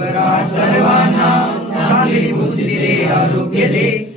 ईश्वरा सर्वांना चांगली बुद्धी दे आरोग्य दे.